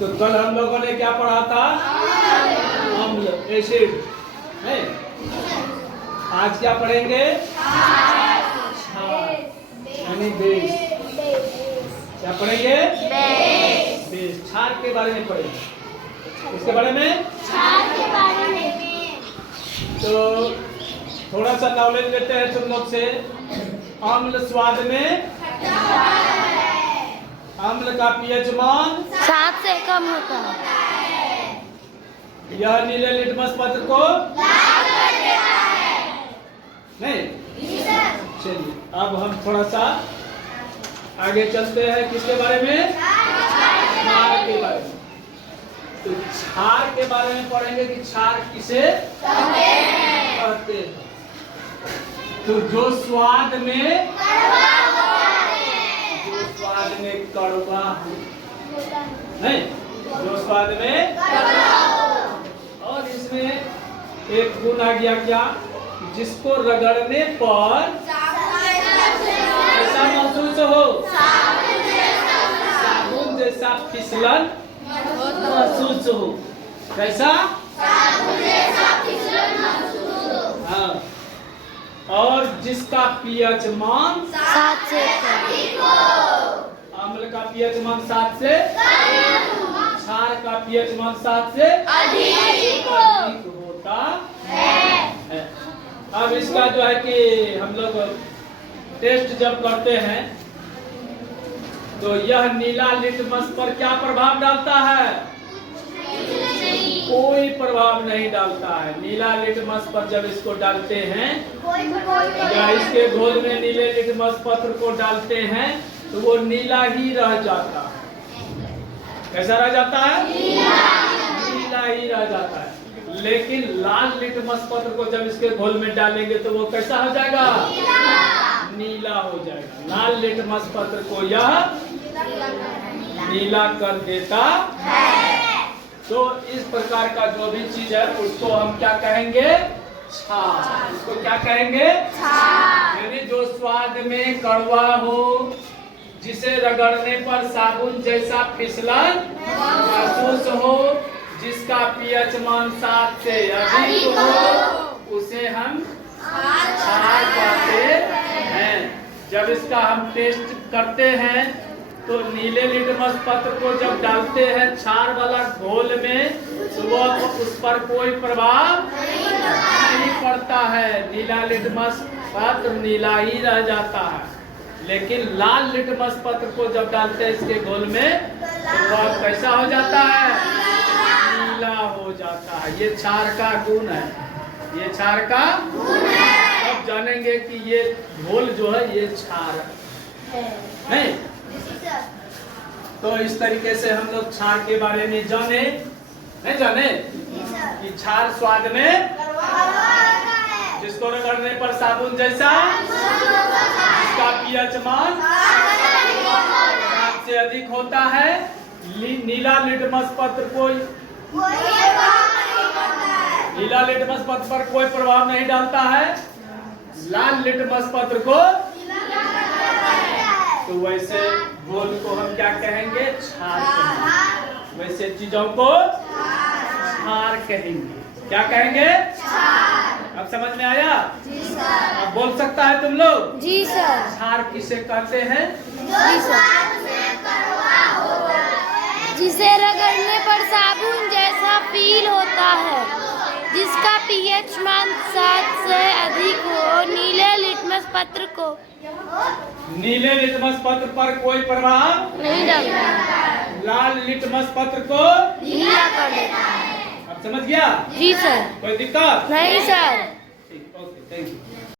तो कल हम लोगों ने क्या पढ़ा था? अम्ल, एसिड है। आज क्या पढ़ेंगे? क्षार यानी बेस। क्या पढ़ेंगे? बेस। क्षार के बारे में पढ़ेंगे। इसके बारे में? क्षार के बारे में। तो थोड़ा सा नॉलेज लेते हैं तुम लोग से। अम्ल स्वाद में अम्ल का पीएच मान 7 से कम होता है। यह नीले लिटमस पत्र को लाल कर देता है। नहीं। चलिए अब हम थोड़ा सा आगे चलते हैं। किसके बारे में? क्षार के बारे में। तो क्षार के बारे में पढ़ेंगे कि क्षार किसे कहते हैं। तो जो स्वाद में कड़वा हो, नहीं, जो स्वाद में और इसमें एक गुण आ गया क्या? जिसको रगड़ने पर ऐसा महसूस हो, साबुन जैसा फिसलन महसूस हो। कैसा? हाँ। और जिसका पीएच मान 7 से कम। अम्ल का पीएच मान 7 से, क्षार का पीएच मान 7 से अधिक होता है। अब इसका जो है कि हम लोग टेस्ट जब करते हैं तो यह नीला लिटमस पर क्या प्रभाव डालता है? कोई प्रभाव नहीं डालता है। नीला लिटमस पर जब इसको डालते हैं या इसके घोल में नीले लिटमस पत्र को डालते हैं तो वो नीला ही रह जाता है। कैसा रह जाता है? नीला ही रह जाता है। लेकिन लाल लिटमस पत्र को जब इसके घोल में डालेंगे तो वो कैसा हो जाएगा? नीला हो जाएगा। लाल लिटमस पत्र को यह नीला कर देता है। तो इस प्रकार का जो भी चीज है उसको हम क्या कहेंगे? क्षार। इसको क्या कहेंगे? यानी जो स्वाद में कड़वा हो, जिसे रगड़ने पर साबुन जैसा फिसलन महसूस हो, जिसका पीएच मान 7 से अधिक हो, उसे हम क्षार कहते हैं। जब इसका हम टेस्ट करते हैं तो नीले लिटमस पत्र को जब डालते हैं क्षार वाला घोल में तो वो उस पर कोई प्रभाव नहीं पड़ता है। नीला लिटमस पत्र नीला ही रह जाता है। लेकिन लाल लिटमस पत्र को जब डालते हैं इसके घोल में तो वह कैसा हो जाता है? नीला हो जाता है। ये क्षार का गुण है। ये क्षार का गुण है। अब जानेंगे कि ये घोल जो है ये क्षार है, नहीं? तो इस तरीके से हम लोग क्षार के बारे में जाने, नहीं जाने कि क्षार स्वाद में जिसको रगड़ने पर साबुन जैसा, इसका पीएच मान 7 से अधिक होता है। नीला लिटमस पत्र नीला लिटमस पत्र पर कोई प्रभाव नहीं डालता है। लाल लिटमस पत्र को तो वैसे घोल को हम क्या कहेंगे? क्षार कहेंगे। वैसे चीजों को क्षार कहेंगे। क्या कहेंगे? अब समझ में आया? जी सर। अब बोल सकता है तुम लोग? जी सर। क्षार किसे कहते हैं? जी सर। जिसे रगड़ने पर साबुन जैसा फील होता है, जिसका पीएच मान 7 से अधिक हो, नीले लिटमस पत्र को नीले लिटमस पत्र पर कोई प्रभाव नहीं डालता, लाल लिटमस पत्र को नीला कर देता है। अब समझ गया? जी सर। कोई दिक्कत नहीं सर। ठीक, ओके, थैंक यू।